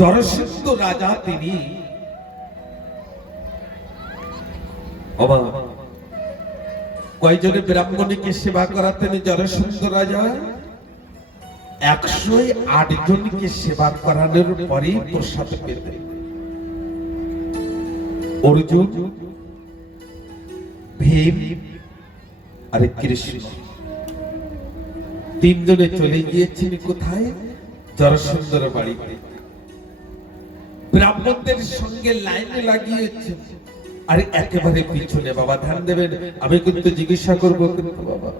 জরাসন্ধ রাজা তিনি কয়জনে ব্রাহ্মণীকে সেবা করাতেন জরাসন্ধ রাজা? 108 জনকে সেবা করানোর পরেই প্রসাদ পেতেন। অর্জুন, ভীম আর কৃষ্ণ তিনজনে চলে গিয়েছেন কোথায়? জরাসন্ধর বাড়িতে। ব্রাহ্মণদের সঙ্গে লাইনে লাগিয়েছেন। আর একেবারে পিছনে, বাবা ধ্যান দেবেন, আমি কিন্তু জিজ্ঞাসা করবো কিন্তু বাবা,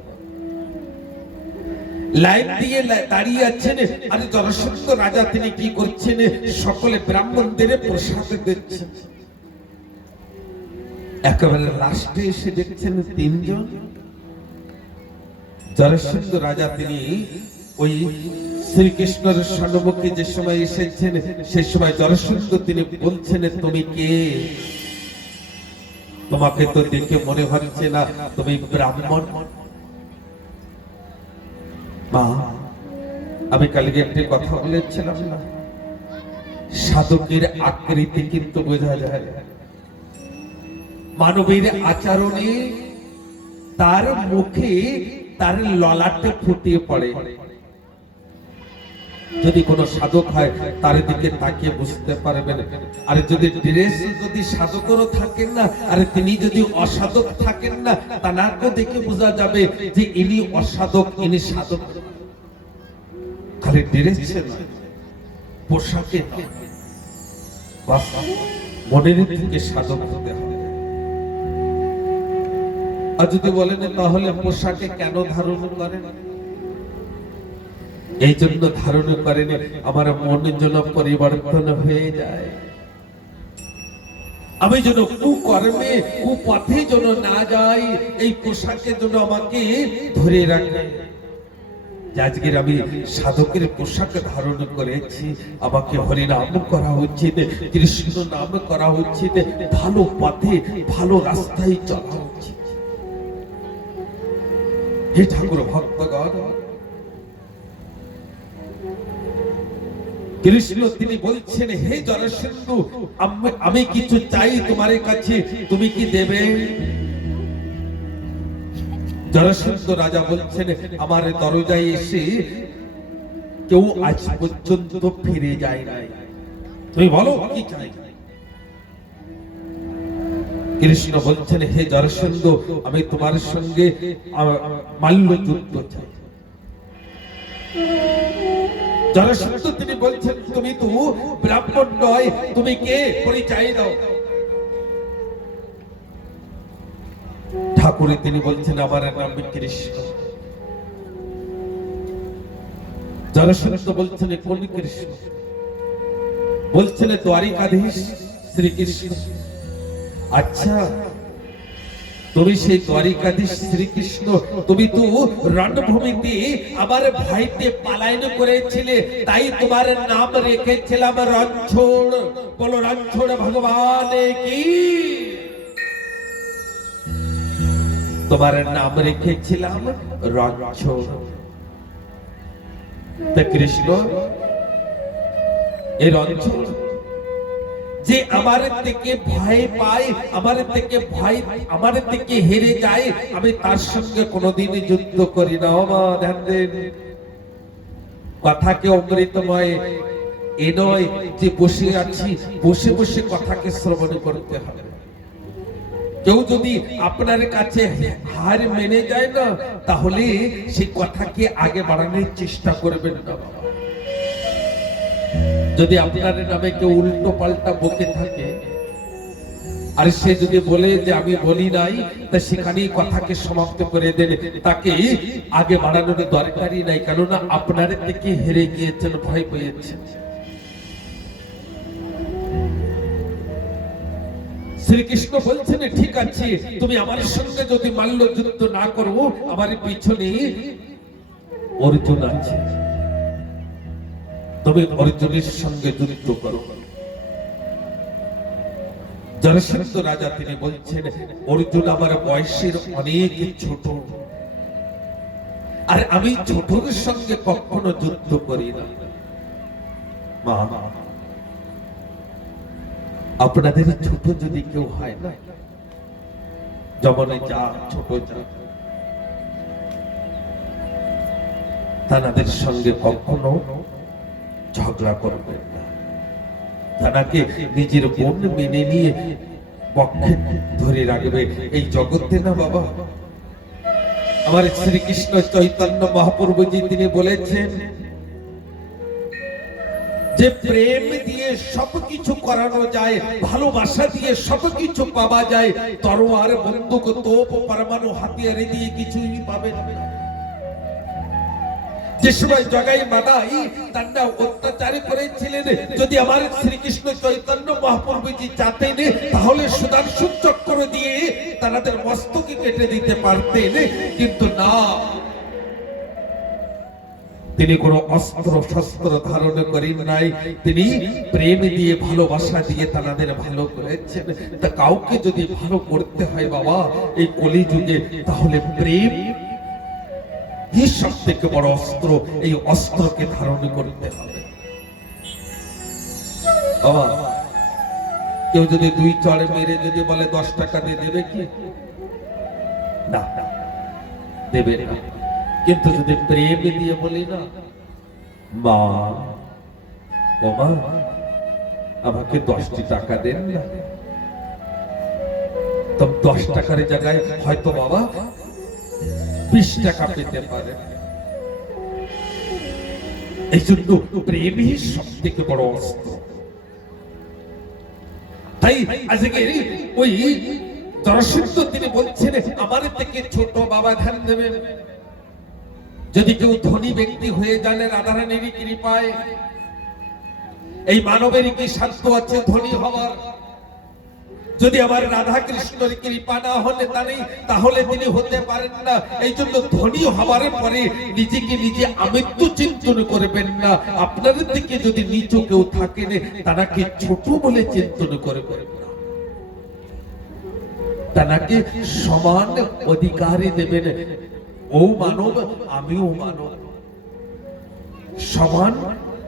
লাইন দিয়ে দাঁড়িয়ে আছেন। আর জরাসন্ধ রাজা তিনি কি করছেন? সকলে ব্রাহ্মণদের প্রসাদ দিচ্ছেন। একেবারে লাস্টে এসে দেখছেন তিনজন। জরাসন্ধ রাজা তিনি ওই শ্রীকৃষ্ণের সম্মুখে যে সময় এসেছেন, সে সময় জরাসন্ধ তিনি বলছেন, তুমি কে? তোমাকে তো দেখে মনে হচ্ছে না তুমি ব্রাহ্মণ। মা, আমি কালকে একটা কথা বলেছিলাম না, সাধকের আকৃতি কিন্তু বোঝা যায়, মানবের আচরণে, তার মুখে, তার ললাটে ফুটিয়ে পড়ে। যদি কোনো সাধক হয় তার দিকে তাকিয়ে বুঝতে পারবেন। আর যদি ড্রেস যদি সাধকেরও থাকেন না, আর তিনি যদি অসাধক থাকেন না, তাকে দেখে বোঝা যাবে যে ইনি অসাধক, ইনি সাধক। খালি ড্রেসে না, পোশাকে না, মনের থেকে সাধক হতে হবে। আর যদি বলেন তাহলে পোশাকে কেন ধারণ করেন? এই জন্য ধারণ করেন আমার মনের জন্য পরিবর্তন হয়ে যায়, আমি যেন কুকর্মে কুপথে যেন না যাই, এই পোশাকের জন্য আমাকে ধরে রাখে। আজকের আমি সাধকের পোশাক ধারণ করেছি, আমাকে হরিনাম করা উচিত, কৃষ্ণ নাম করা উচিত, ভালো পথে ভালো রাস্তায় চলা উচিত। হে ঠাকুর ভক্তগণ, কৃষ্ণ তিনি বলছেন, হে জরাসন্ধ, আমি কিছু চাই তোমার কাছে, তুমি কি দেবে? জরাসন্ধ রাজা বলছেন, আমার দরজায় এসে কেউ আজ পর্যন্ত ফিরে যায় নাই, তুমি বলো কি চাই? কৃষ্ণ বলছেন, হে জরাসন্ধ, আমি তোমার সঙ্গে মাল্য যুদ্ধ চাই। জরাসন্ধ তিনি বলছেন, তুমি তো ব্রাহ্মণ নয়, তুমি কে? পরিচয় দাও। ঠাকুরে তিনি বলছেন, আমার নাম কৃষ্ণ। জরাসন্ধ বলছেন, কোন কৃষ্ণ? বলছেন, দ্বারিকাধীশ শ্রীকৃষ্ণ। আচ্ছা, তুমি সেই দ্বারিকাধীশ শ্রীকৃষ্ণ, তুমি তো রণভূমিতে আমার ভাইতে পলায়ন করেছিলে, তাই তোমার নাম রেখেছিলাম রণছোড়। বলো রণছোড় ভগবান কি? তোমার নাম রেখেছিলাম রণছোড়। তা কৃষ্ণ, এই রণছোড় যে আমার থেকে ভয় পায়, আমার থেকে হেরে যায়, আমি তার সঙ্গে কোনোদিন যুদ্ধ করি না। ধ্যান দেন, কথাকে অমৃতময় এ নয় যে বসে আছি, বসে বসে কথাকে শ্রবণ করতে হবে। কেউ যদি আপনার কাছে হার মেনে যায় না, তাহলে সেই কথাকে আগে বাড়ানোর চেষ্টা করবেন না। যদি আপনার নামে কেউ উল্টো পাল্টা বকে থাকে, আর সে যদি বলে যে আমি বলি নাই, তা সেখানেই কথাকে সমাপ্ত করে দেন, তাকে আগে বাড়ানোর দরকারই নাই, কেননা আপনার থেকে হেরে গিয়েছেন, ভয় পেয়েছেন। শ্রীকৃষ্ণ বলছেন, ঠিক আছে, তুমি আমার সঙ্গে যদি মাল্য যুদ্ধ না করো, আমার পিছনে অর্জুন আছে, তবে অর্জুনের সঙ্গে যুদ্ধ করো। জরাসন্ধ রাজা তিনি বলছেন, অর্জুন আমার বয়সের অনেক ছোট, আর আমি ছোটর সঙ্গে কখনো যুদ্ধ করি না। মা, আপনাদের ছোট যদি কেউ হয় না, যেমন যা ছোট যা, তাদের সঙ্গে কখনো ঝগড়া করবেন না। তাকে নিজের বোন মেনে নিয়ে পক্ষে ধরে রাখবে। এই জগতে না বাবা, আমার শ্রীকৃষ্ণ চৈতন্য মহাপ্রভুজি তিনি বলেছেন যে প্রেম দিয়ে সবকিছু করানো যায়, ভালোবাসা দিয়ে সবকিছু পাওয়া যায়, তরোয়ার বন্দুক তোপ পরমাণু হাতিয়ারে দিয়ে কিছুই পাবে না। যে সময় জগাই মাদাই তারা অত্যাচার করেছিলেন, যদি আমার শ্রীকৃষ্ণ চৈতন্য মহাপ্রভুজি চাতেন তাহলে সুদর্শন চক্র দিয়ে তাদের মস্তকে কেটে দিতে পারতেন, কিন্তু না, তিনি কোন অস্ত্র শস্ত্র ধারণ করেন নাই। তিনি প্রেম দিয়ে ভালোবাসা দিয়ে তাদের ভালো করেছেন। তা কাউকে যদি ভালো করতে হয় বাবা এই কলিযুগে, তাহলে প্রেম এই সব থেকে বড় অস্ত্র। এই অস্ত্রকে ধারণ করতে হবে বাবা। কেউ যদি দুই চড় মেরে যদি বলে 10 টাকা দিয়ে দেবে কি? না, দেবে না। কিন্তু যদি প্রেম দিয়ে বলি না, মা ও মা আমাকে 10টি টাকা দেন না, তো 10 টাকার জায়গায় হয়তো বাবা 20 টাকা পেতে পারে। এই জন্য প্রেমই সব থেকে বড় অস্ত্র। তাই আজকে ওই জরাসন্ধ তিনি বলছেন আমার থেকে ছোট বাবা ধ্যান দেবেন। যদি কেউ ধনী ব্যক্তি হয়ে জানে রাধারানীর কৃপায়, এই মানবের কি সাধ্য আছে ধনী হওয়ার? যদি আমার রাধা কৃষ্ণের কৃপা না হলে তাহলে তিনি হতে পারেন না। এই জন্য ধনী হওয়ার পরে নিজেকে নিজে আমৃত্যু চিন্তন করবেন না। আপনাদের দিকে যদি নিচু কেউ থাকেন তাকে ছোট বলে চিন্তন করবেন না, তাকে সমান অধিকারে দেবেন। ও মানব আমিও মানব, সমান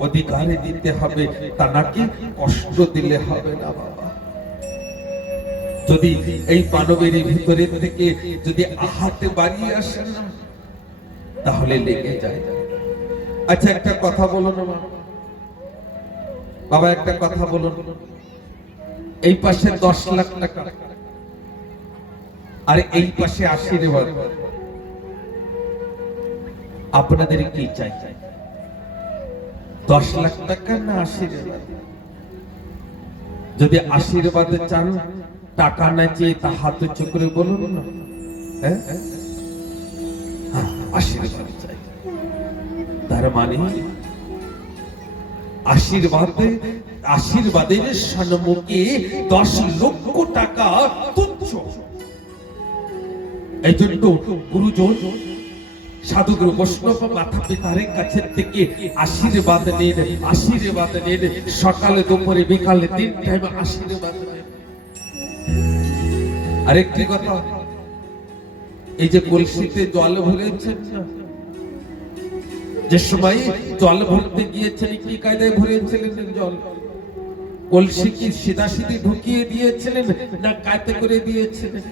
অধিকারে দিতে হবে, তাকে কষ্ট দিলে হবে না বাবা। যদি এই মানবের ভিতরে থেকে যদি আহাতে বাড়িয়ে আসে না, তাহলে লেগে যায়। আচ্ছা একটা কথা বলুন বাবা, একটা কথা বলুন, এই পাশে 10 লাখ টাকা আর এই পাশে আশীর্বাদ, আপনাদের কি চাই? 10 লাখ টাকা না আশীর্বাদ? যদি আশীর্বাদ চান, টাকা না চেয়ে তা হাত উঁচু করে বলুন না, আশীর্বাদ চাই। তার মানে আশীর্বাদের সম্মুখে 10 লক্ষ টাকা তুচ্ছ। এই জন্য গুরুজন সাধুগুরু বৈষ্ণব মাতা পিতার কাছে থেকে আশীর্বাদ নেন, আশীর্বাদ নেন। সকালে দুপুরে বিকালে 3 টাইম আশীর্বাদ নেন। আরেকটি কথা, এই যে কলসিতে জল ভরেছেন না, যে সময় জল ভরতে গিয়েছেন কি কায়দায় ভরেছিলেন জল? কলসি কি সিধা সিধি ঢুকিয়ে দিয়েছিলেন না কাতে করে দিয়েছিলেন?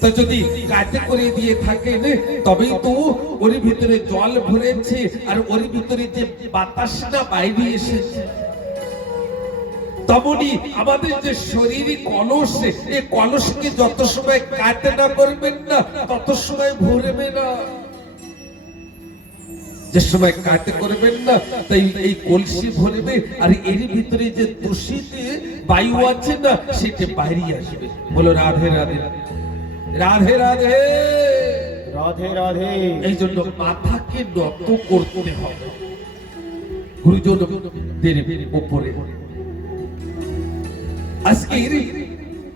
তো যদি কাতে করে দিয়ে থাকেন তবেই তো ওর ভিতরে জল ভরেছে, আর ওর ভিতরে যে বাতাসটা বাইরে এসেছে। তেমনি আমাদের যে শরীরে কলস, এই কলসকে যত সময় কাতে না করবেন না তত সময় ভরবে না। যে সময় কাতে করবেন না তাই এই কলসি ভরবে, আর এর ভিতরে যে দূষিত বায়ু আছে না সেটা বাইরে আসবে। বলো রাধে রাধে, রাধে রাধে, রাধে রাধে। এই জন্য মাথাকে নত করতে হবে গুরুজনদের উপরে। আজকে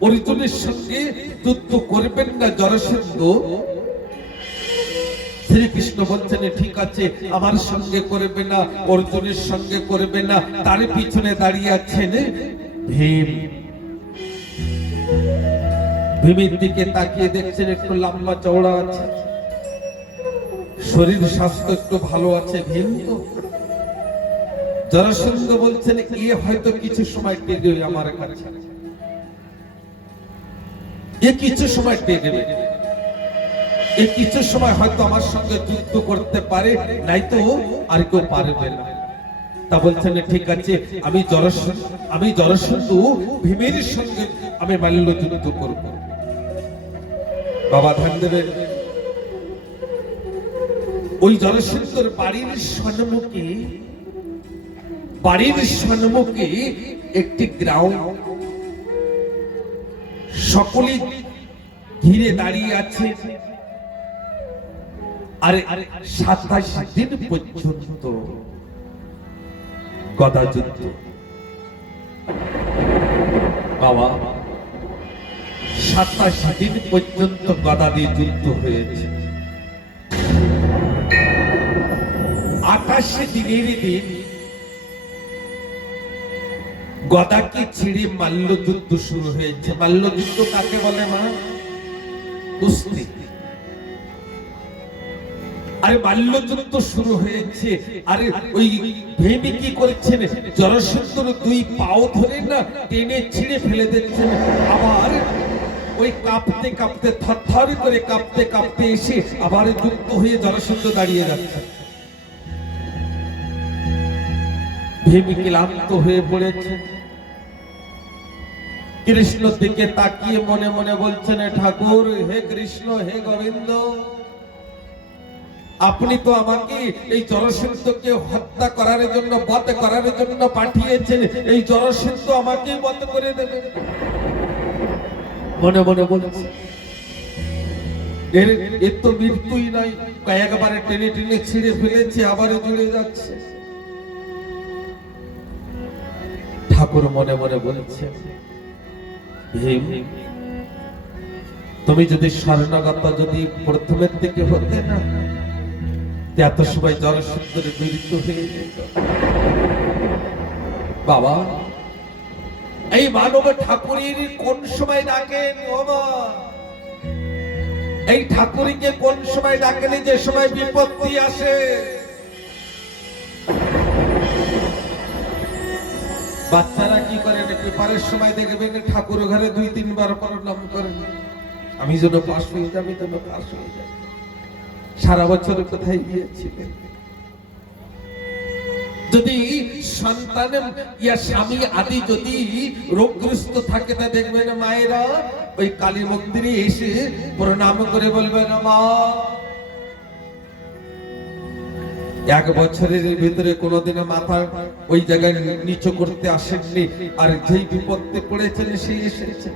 অর্জুনের সঙ্গে যুদ্ধ করবেন না জরাসন্ধ। শ্রীকৃষ্ণ বলছেন ঠিক আছে আমার সঙ্গে করবে না, অর্জুনের সঙ্গে করবে না। তার পিছনে দাঁড়িয়ে আছেন ভীম। ভীমের দিকে তাকিয়ে দেখছেন একটু লম্বা চওড়া আছে, শরীর স্বাস্থ্য একটু ভালো আছে ভীম। তো জরাসন্ধ বলছেন এ হয়তো কিছু সময় টেকে আমার কাছে, এ কিছু সময় টেকে, এ কিছু সময় হয়তো আমার সঙ্গে যুদ্ধ করতে পারে, নাই তো আর কেউ পারবে না। তা বলছেন ঠিক আছে, আমি জরাসন্ধ ভীমের সঙ্গে আমি মাল্য যুদ্ধ করব। বাবা ধ্যান দেবেন, ওই জরাসন্ধর বাড়ির সম্মুখে একটি গ্রাউন্ড, সকলে ঘিরে দাঁড়িয়ে আছে। আর 27 দিন পর্যন্ত গদা যুদ্ধ। বাবা 27 দিন পর্যন্ত গদা দিয়ে যুদ্ধ হয়েছে। 28 দিনের দিন গদাকে ছিঁড়ে মাল্য যুদ্ধ শুরু হয়েছে। মাল্য যুদ্ধ কাকে বলে মা? কুস্তি। আরে মাল্য যুদ্ধ শুরু হয়েছে। আরে ওই ভীম কি করছেন, জরাসন্ধর দুই পাও ধরে না টেনে ছিঁড়ে ফেলে দিচ্ছেন। আবার ওই কাঁপতে কাঁপতে থরথর করে কাঁপতে কাঁপতে এসে আবার যুদ্ধ হয়ে জরাসন্ধ দাঁড়িয়ে যাচ্ছে। ভীম ক্লান্ত হয়ে পড়েছে। কৃষ্ণ দিকে তাকিয়ে মনে মনে বলছেন, ঠাকুর, হে কৃষ্ণ, হে গোবিন্দ, আপনি তো আমাকে এই জরাসন্ধকে হত্যা করার জন্য, বধ করার জন্য পাঠিয়েছেন। এই জরাসন্ধ আমাকে বধ করে দেবেন। মনে মনে বলছে, এর তো মৃত্যুই নাই, কয়েকবারে টেনে টেনে ছিঁড়ে ফেলেছে, আবার জুড়ে যাচ্ছে। ঠাকুর মনে মনে বলছে, ভীম, তুমি যদি স্বর্ণগত যদি প্রথমের থেকে হতে না, এত সময় জরাসন্ধের মৃত্যু হয়ে যেত। বাবা, এই মানব ঠাকুরের কোন সময় ডাকেন? বাবা, এই ঠাকুরকে কোন সময় ডাকেন? যে সময় বিপত্তি আসে। বাচ্চারা কি করে, পেপারের সময় দেখবেন ঠাকুর ঘরে 2-3 বার প্রণাম করেন, আমি যেন পাশ হয়ে যাবি, যেন পাশ হয়ে যাবি। সারা বছর কোথায় গিয়েছিলেন? যদি সন্তান ইয়া স্বামী আদি যদি রোগগ্রস্ত থাকে, তা দেখবেন মায়েরা ওই কালী মন্দিরে এসে প্রণাম করে বলবেন, মা, 1 বছরের ভিতরে কোনোদিনও মাথা ওই জায়গায় নিচু করতে আসেননি, আর যেই বিপদে পড়েছেন সেই এসেছে।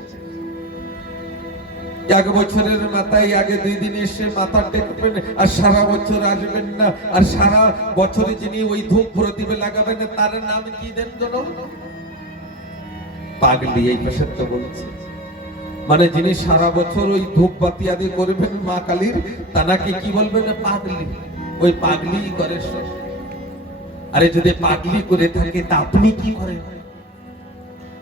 1 বছরের মাথায় আগে 2 দিন এসে মাথা টেকবেন, আর সারা বছর আসবেন না। আর সারা বছরে যিনি ওই ধূপ প্রদীপে লাগাবেন, তার নাম কি দেন জানো? পাগলি। এই প্রসঙ্গ বলছি, মানে যিনি সারা বছর ওই ধূপ বাতি আদি করবেন মা কালীর, তানাকে কি বলবেন? পাগলি। ওই পাগলি করে। আরে যদি পাগলি করে থাকে, তা আপনি কি করেন?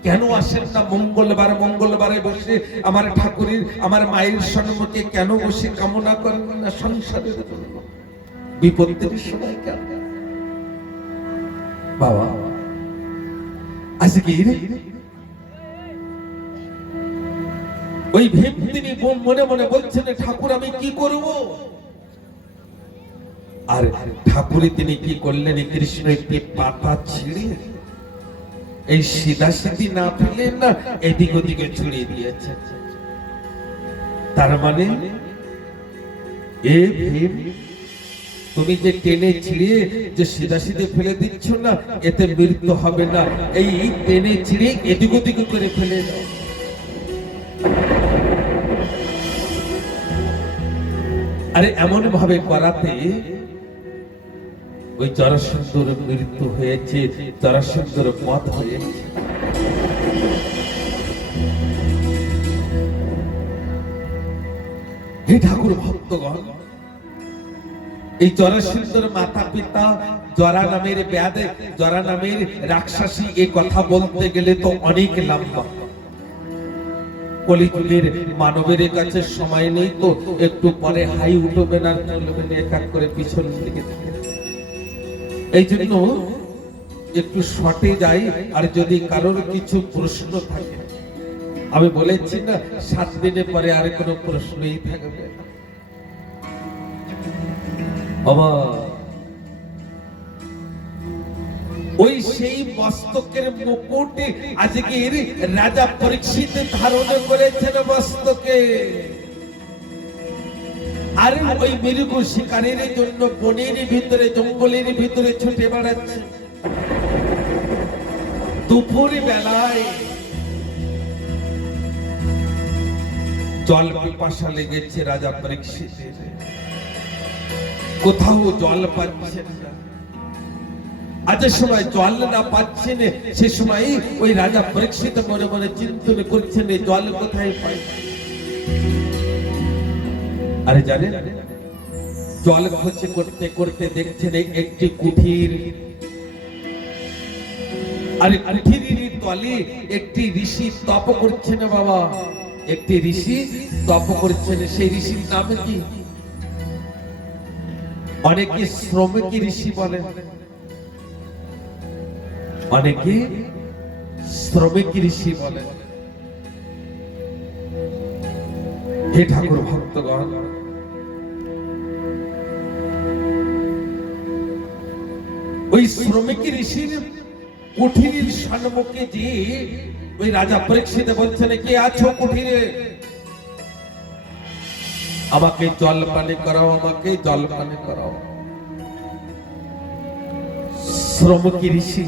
কেন আসেন না মঙ্গলবারে বসে আমার ঠাকুরের, আমার মায়ের সম্মুখে কেন বসে কামনা করেন না সংসারের জন্য, বিপদের সময় কেন? বাবা, আজকে ওই ভীম তিনি মনে মনে বলছেন, ঠাকুর আমি কি করব? আর ঠাকুরে তিনি কি করলেন? কৃষ্ণ একটি পাতা ছিঁড়ে এই সিধা সিধি না ফেলে না এদিক ওদিকে ছড়িয়ে দিয়েছে। তার মানে এ ভীম, তুমি যে টেনে ছিঁড়ে যে সিধা সিধে ফেলে দিচ্ছ না, এতে মৃত্যু হবে না। এই টেনে ছিঁড়ে এদিক ওদিকে করে ফেলে দাও। আরে এমন ভাবে করাতে ওই জরাসন্ধর মৃত্যু হয়েছে, জরাসন্ধর বধ হয়েছে। হে ঠাকুর ভক্তগণ, এই জরাসন্ধর মাতা পিতা জরা নামের ব্যাধ, জরা নামের রাক্ষসী, এই কথা বলতে গেলে তো অনেক লম্বা। কলিযুগের মানবের কাছে সময় নেই, তো একটু পরে হাই উঠবে না, এক এক করে পিছন দিকে। এই জন্য একটু শর্টে যাই, আর যদি কারোর কিছু প্রশ্ন থাকে, আমি বলেছি না 7 দিনের পরে আর কোনো প্রশ্নই থাকবে না। বাবা, ওই সেই মস্তকের মুকুটে আজকের রাজা পরীক্ষিত ধারণ করেছেন মস্তকে। আর ওই মৃগ শিকারের জন্য বনের ভিতরে, জঙ্গলের ভিতরে ছুটে বেড়াচ্ছে। দুপুর বেলায় জল পিপাসা লেগেছে রাজা পরীক্ষিতের, কোথাও জল পাচ্ছেন না। আজ সময় জল না পাচ্ছেন, সে সময় ওই রাজা পরীক্ষিত মনে মনে চিন্তন করছেন, এই জল কোথায় পাই। আরে জানেন, জল খোঁজ করতে করতে দেখছেন একটি কুঠির, আর কুঠিরের তলে একটি ঋষি তপ করছেন। বাবা, একটি ঋষি তপ করছেন। সেই ঋষির নাম কি? অনেকে শ্রমিক ঋষি বলেন, অনেকে শ্রমিক ঋষি বলেন। হে ঠাকুর ভক্তগণ, ওই শ্রমিক ঋষির কুঠিরের সম্মুখে যে ওই রাজা পরীক্ষিত বলছেন, কে আছো কুঠিরে? আমাকে জল পানি করাও, আমাকে জল পানি করাও। শ্রমিক ঋষি